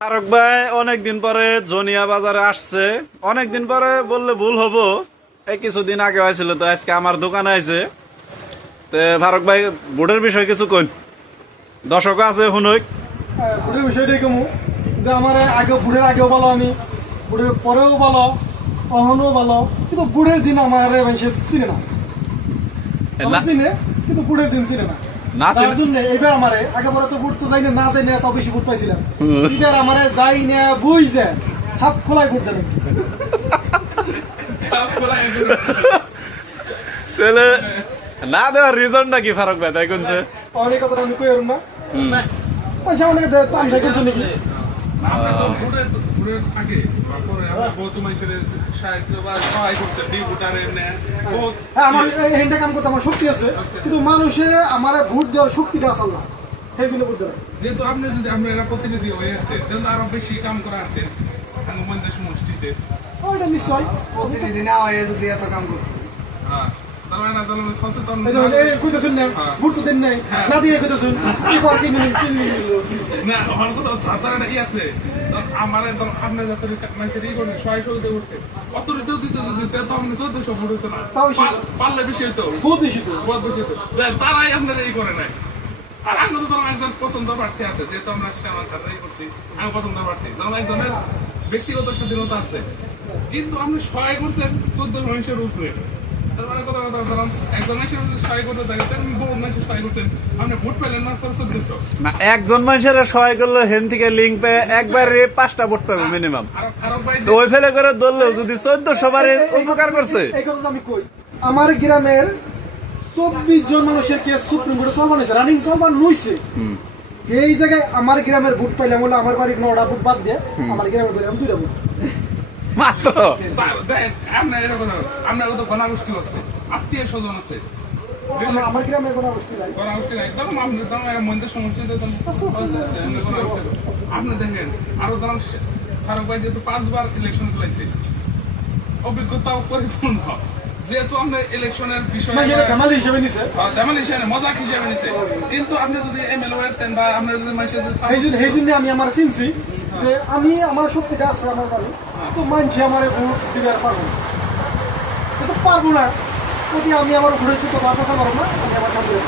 ফারুক ভাই অনেকদিন পরে জনিয়া বাজারে আসছে। অনেকদিন পরে বললে ভুল হবো, এই কিছুদিন আগে হয়েছিল, তো আজকে আমার দোকানে আছে। তো ফারুক ভাই বুটের বিষয় কিছু কই, দর্শক আছে শুনুক। বুড়ের বিষয়টাই কমু যে আমার আগে বুড়ের আগেও বলো, আমি বুড়ের পরেও বলো, কখনো বলো, কিন্তু বুড়ের দিন আমার মানুষের চিনে না। সবাই চিনে কিন্তু বুড়ের দিন চিনে না। না তার চিনে- জন্য এবার আমারে আগে পরে তো বুট তো যাই না যাই না তাও বেশি বুট পাইছিলাম। এবার আমারে যাই না বুঝ যায় সাপ খোলায় বুট দেবেন। তাহলে না দেওয়ার রিজনটা কি ফারুক ভাই তাই কোনছে? অনেক কথা আমি কই না পয়সা অনেকে তামসা করছে নাকি। আমরা তো ভোটের আগে বা পরে আমরা বহুত মানুষের সাহায্য বা সহায় করছে ভোটারের বহুত হ্যাঁ, আমার হ্যান্ডে কাম করতে আমার শক্তি আছে, কিন্তু মানুষে আমার ভোট দেওয়ার শক্তিটা আছে না, সেই জন্য বুঝতে পারে। যেহেতু আপনি যদি আমরা এরা প্রতিনিধি হয়ে আসতেন তাহলে আরো বেশি কাম করা আসতেন বঙ্গবন্ধু সমষ্টিতে। ওইটা নিশ্চয় প্রতিনিধি না হয়ে যদি এত কাম করছে হ্যাঁ তাহলে না তাহলে সচেতন এই যেমন এই কইতেছেন না ভোট তো দেন নাই না দিয়ে কইতেছেন কি কর কি মিনিট না আমার কথা হচ্ছে আপনার একটা ই আছে আমার একদম আপনার যাতে মানুষের ই করছে সহায় সহযোগিতা করছে অতরিত দিতে দিতে তো আপনি 1400 ভোট হতো না তাও সে- পারলে বেশি হতো বহুত বেশি তো বহুত বেশি হতো তারাই আপনার এই করে নাই। আর আমি তো ধরুন একজন পছন্দ প্রার্থী আছে, যেহেতু আমরা সার্ভে করছি আমি পছন্দ প্রার্থী, ধরুন একজনের ব্যক্তিগত স্বাধীনতা আছে, কিন্তু আপনি সহায় করছেন 14 মানুষের উপরে। তার মানে কথা কথা ধরুন একজন মানুষের সহায় করতে থাকে আপনি বহু মানুষের সহায় করছেন, আপনি ভোট পেলেন না 1400। না, একজন মানুষের সহায় করলে হেন থেকে লিঙ্ক পেয়ে একবারে 5টা ভোট পাবে মিনিমাম। আরো ভাই তো ওই ফেলে করে ধরলেও যদি 1400 বারের উপকার করছে। এই কথা আমি কই আমার গ্রামের 24 জন মানুষের কেস সুপ্রিম কোর্টে সলভ হয়েছে, রানিং সলভ নইছে। এই জায়গায় আমার গ্রামের ভোট পাইলাম বলে আমার বাড়ির 9টা ভোট বাদ দিয়ে আমার গ্রামের পাইলাম 2টা ভোট। মাত্র আপনার এরকম আপনার কত গণাগোষ্ঠী আছে, আত্মীয় স্বজন আছে, আমার গ্রামের কোনো গোষ্ঠী নাই। গণাগোষ্ঠী নাই, ধরুন আপনি ধরুন মন্দির সমষ্টিতে আপনি দেখেন আরো ধরুন ফারুক ভাই যেহেতু 5 বার ইলেকশন খেলাইছে, অভিজ্ঞতাও পরিপূর্ণ, যেহেতু আমরা ইলেকশনের বিষয়ে মানে সেটা কামালি হিসেবে নিছে। তেমন হিসেবে মজাক হিসেবে নিছে, কিন্তু আপনি যদি এমএলএ হতেন বা আপনার যদি মানুষের যে এই জন্য আমি আমার চিনছি যে আমি আমার শক্তিটা আছে আমার বাড়ি, তো মানছি আমার ভোট দিতে আর পারবো না, তো পারবো না। যদি আমি আমার ঘুরেছি তো তার কথা পারবো না, আমি আমার কাম করে